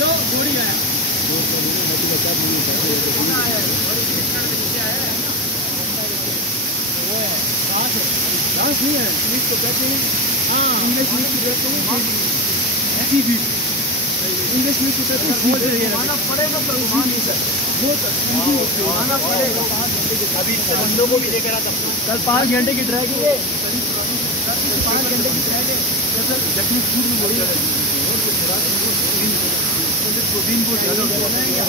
लो जोड़ी है डांस नहीं है इंग्लिश को कहते हैं। हाँ इंग्लिश में ऐसी भी इंग्लिश में कहते हैं घुमाना पड़ेगा तो घुमा नहीं सकते घुमाना पड़ेगा। अभी बंदों को भी लेकर आता कल 5 घंटे की ट्रैक है 5 घंटे की ट्रैक है जखनी फूड में बोल रहा है प्रोटीन को ज़्यादा यार